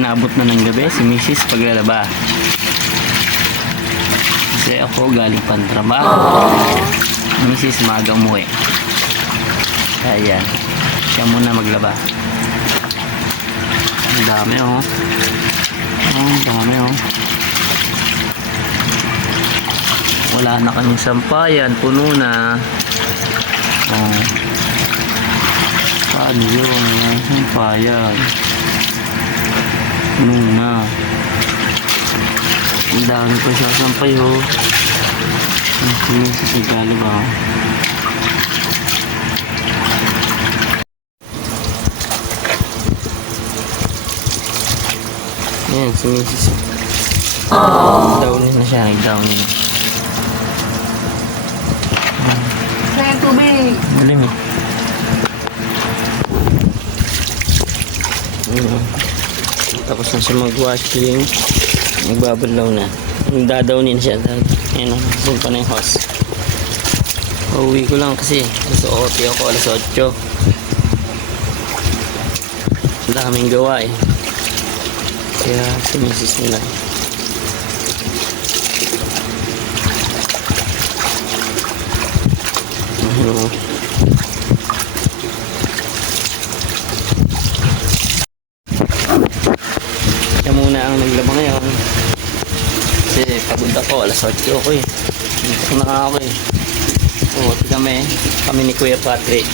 inabot na ng gabi si Mrs. paglalaba. Kasi ako galing pang trabaho. Mrs. maaga umuwi. Ayan. Siya muna maglaba. Ang dami oh. Ang dami oh. Wala na kaming sampayan. Puno na. Oh. Paano yun? Sampayan. Puno na. Ang dami pa siya sampay oh. Ang sigalo ba? Ayan, si Mrs. Downin na siya, nag-downin. Kaya tubig. Malimit. Tapos na siya mag-washing. Nagbabalaw na. Nagdadownin siya. Ayan, nasun pa na yung hose. Pauwi ko lang kasi gusto OT ako alas 8. Ang daming gawa eh. Kaya si Mrs. nila. Siya muna ang naglaba ngayon. Kasi pagod ako, alas 8 ako eh. Dito na ako eh. Puti kami ni Kuya Patrick.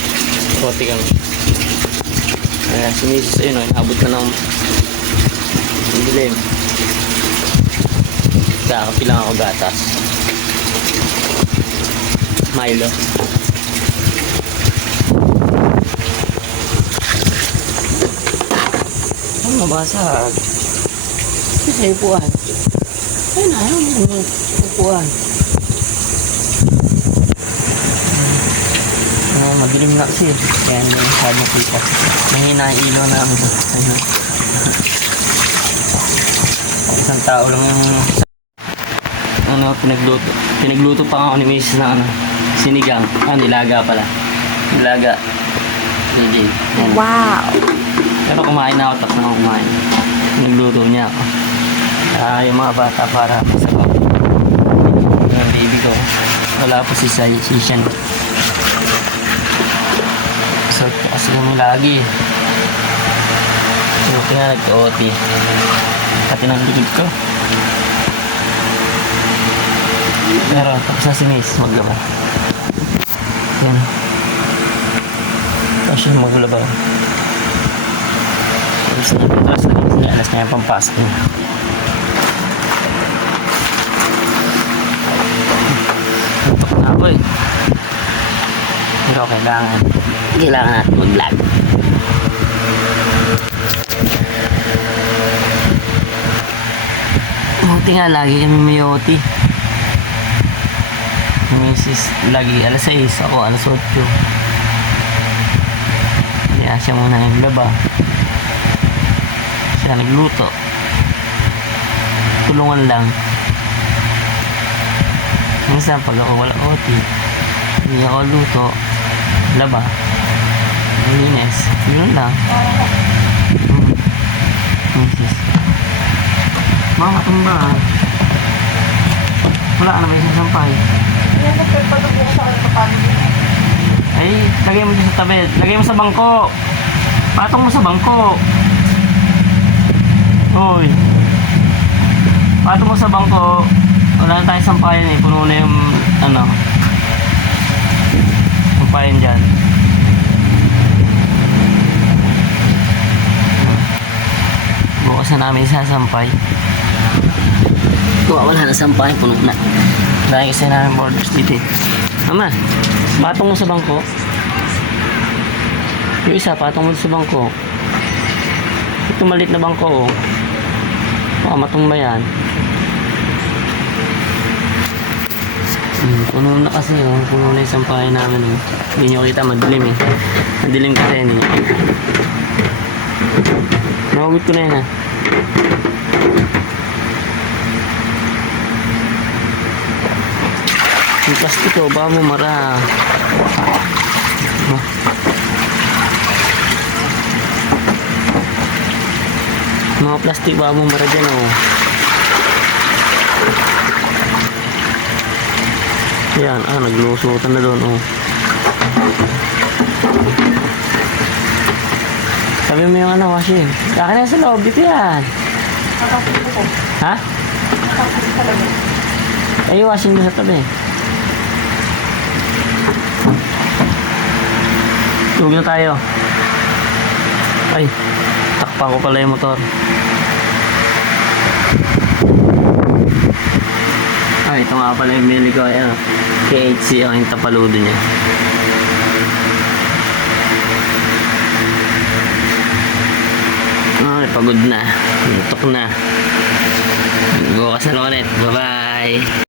Puti kami. Kaya si Mrs. ayun o, inabot na ng dilim. Kakapi lang ako gatas. Milo. Ang nabasag. Sa upuan. Ayun na, ayun ang upuan. Madilim na kasi. Kaya hindi masyado kita. Mahina ang ilaw namin. Ayun. Isang tao lang yung pinagluto pa nga ako ni Mrs. na sinigang. Nilaga pala. Nilaga. Wow. Pero kumain na ako, tapos na ako kumain. Pinagluto niya ako. Yung mga bata para masabaw. Yung baby ko. Wala po si Sishan. So kasi kami lagi. So kaya nag-OT. Pati ng likid ko. Pero tapos na si Miss maglaba. Yan. Tapos siya maglaba. Tapos na alas na yung pampasok niya. Antok na ako eh. Pero kailangan natin mag-vlog. Buti nga lagi kami may OT. Mrs. lagi alas 6, ako alas 8. Kaya siya muna naglaba. Siya nagluto. Tulungan lang. Minsan pag ako wala OT, hindi ako luto, laba, linis, yun lang. Mrs. Mama, tumba. Wala ka na ba isang sampay? Ay, lagay mo dito sa tabi. Lagay mo sa bangko. Patong mo sa bangko. Hoy. Patong mo sa bangko. Wala na tayong sampayan eh. Puno na yung sampayan dyan. Bukas na namin sasampay. Wala na sampay. Puno na. Dahil kasi namin borders dito eh. Mama, patong mo sa bangko. Yung isa, patong mo sa bangko. Ito maliit na bangko oh. Baka matumba yan. Puno na kasi oh. Puno na yung sampayan namin oh. Hindi nyo kita, madilim eh. Madilim kasi yan eh. Nahugot ko na yan ha. Yung plastiko, baka mo mara. Mga plastic ba mong mara dyan, oh. Yan, naglusutan na doon, oh. Sabi mo yung washing. Akin na sa loob, dito yan. Nakapito ko. Ha? Nakapito talaga. Ay, washing doon sa tabi. Tugog na tayo. Ay, takpan ko pala yung motor. Ay, ito nga pala yung bili ko. Ayan, KHC ang yung tapaludo niya. Ay, pagod na. Antok na. Bukas na lang ulit. Bye-bye.